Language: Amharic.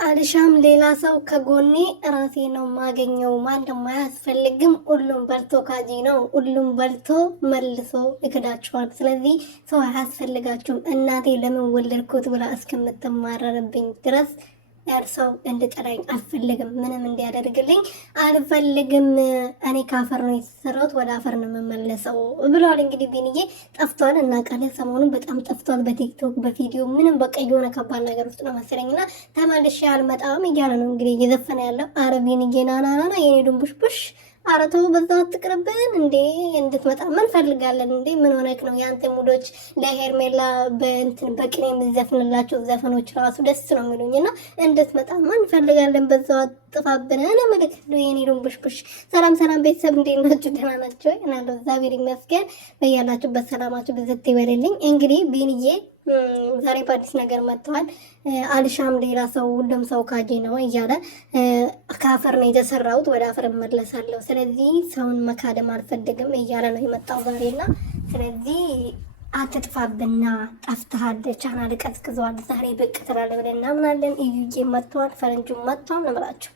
አልሻም ሌላ ሰው ከጎኔ ራሴ ነው ማገኘው። ማንም አያስፈልግም። ሁሉም በልቶ ካጂ ነው። ሁሉም በልቶ መልሶ ይክዳችኋል። ስለዚህ ሰው አያስፈልጋችሁም። እናቴ ለምን ወለድኩት ብላ እስከምትማረርብኝ ድረስ ሰው እንድጠራኝ አልፈልግም። ምንም እንዲያደርግልኝ አልፈልግም። እኔ ካፈር ነው የተሰራሁት፣ ወደ አፈር ነው የምመለሰው ብለዋል። እንግዲህ ቢንዬ ጠፍቷል እና ቃለ ሰሞኑን በጣም ጠፍቷል። በቲክቶክ በቪዲዮ ምንም በቃ የሆነ ከባድ ነገር ውስጥ ነው መሰለኝና ተመልሼ አልመጣም እያለ ነው እንግዲህ እየዘፈነ ያለው። አረ ቢንዬ ናናናና የኔ ድንቡሽቡሽ አረተው በዛው አትቅርብን እንዴ! እንድትመጣ ምን ፈልጋለን እንዴ? ምን ሆነክ ነው? ያንተ ሙዶች ለሄርሜላ በእንትን በቅኔ የምዘፍንላቸው ዘፈኖች ራሱ ደስ ነው የሚሉኝና እንድትመጣ ምን ፈልጋለን? በዛው አጥፋብን እኔ መልክ የኔ ድንቡሽቡሽ። ሰላም ሰላም ቤተሰብ እንዴት ናችሁ? ደህና ናችሁ? እና እግዚአብሔር ይመስገን። በያላችሁበት ሰላማችሁ ብዝት ይበልልኝ። እንግዲህ ቢንዬ ዛሬ በአዲስ ነገር መጥተዋል። አልሻም ሌላ ሰው ሁሉም ሰው ካጂ ነው እያለ ከአፈር ነው የተሰራሁት፣ ወደ አፈር እመለሳለሁ፣ ስለዚህ ሰውን መካደም አልፈልግም እያለ ነው የመጣው ዛሬና ስለዚህ አትጥፋብና ጠፍተሃል፣ ቻናል ቀዝቅዘዋል፣ ዛሬ ብቅ ትላለህ ብለን እናምናለን። እዩዬ መጥተዋል፣ ፈረንጁም መጥተዋል ነው ብላችሁ